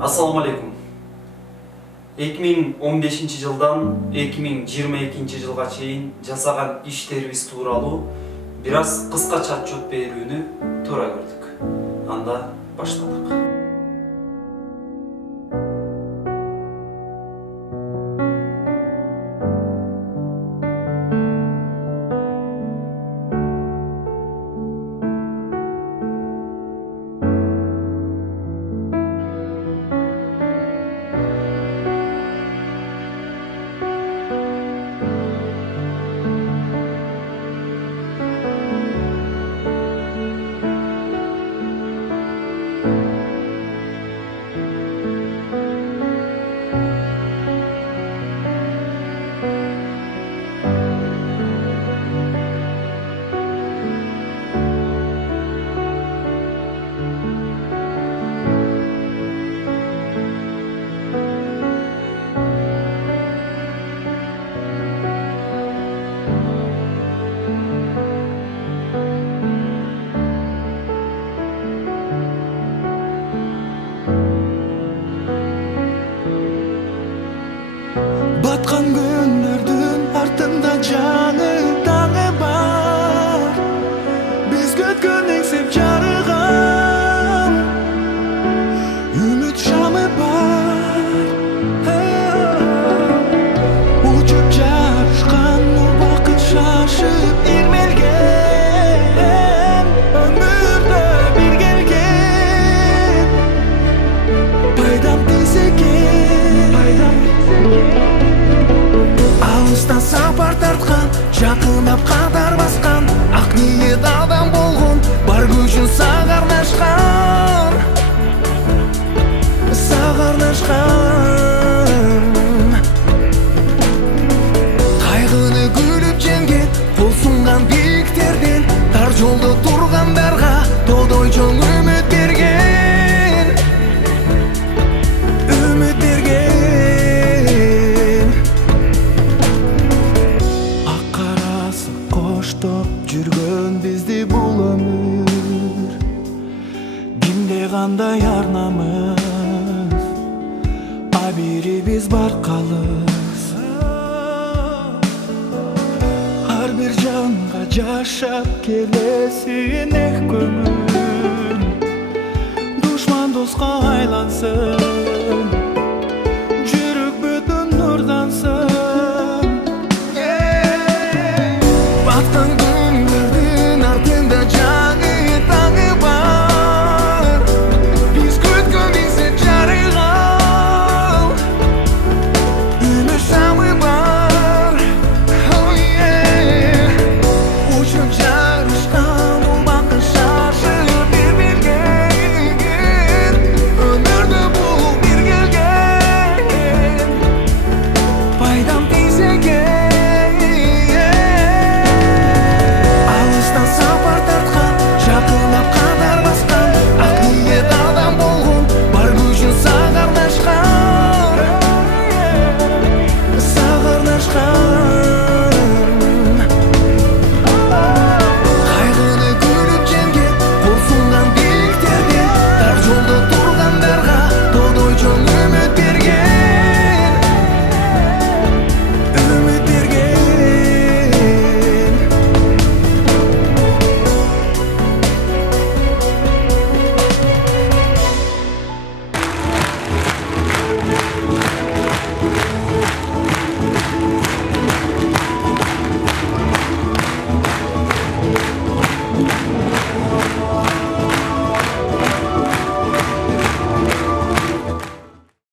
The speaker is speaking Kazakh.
Assalamu alaikum. 2015 жылдан 2022 жылга чейин жасаган иштерибиз тууралуу бир аз кыскача отчет берүүнү туура көрдүк. Анда баштадык. Батқан күндердің артында жаңы таңы бар. Біз күткен еңсеп жарыған үміт шамы бар. Ұшып жарышқан нұр бақыт шашып ирмелген өмірді бір келген пайдам тез екен. Алыстан сапар тартқан, жақындап қатар басқан, ақ ниет адам болғын, бар күшін саған ашқан. Қайғыны күліп жеңген, қол сұнған биіктерден, тар жолды тұрғандарға тодой жол үміт берген. Үміт берген. Қоштап жүрген бізді бұл өмір, кімде қандай арнамыз, абири біз бар қалыс. Ар бір жанға жашап келесін көңіл, душман досқа айлансын.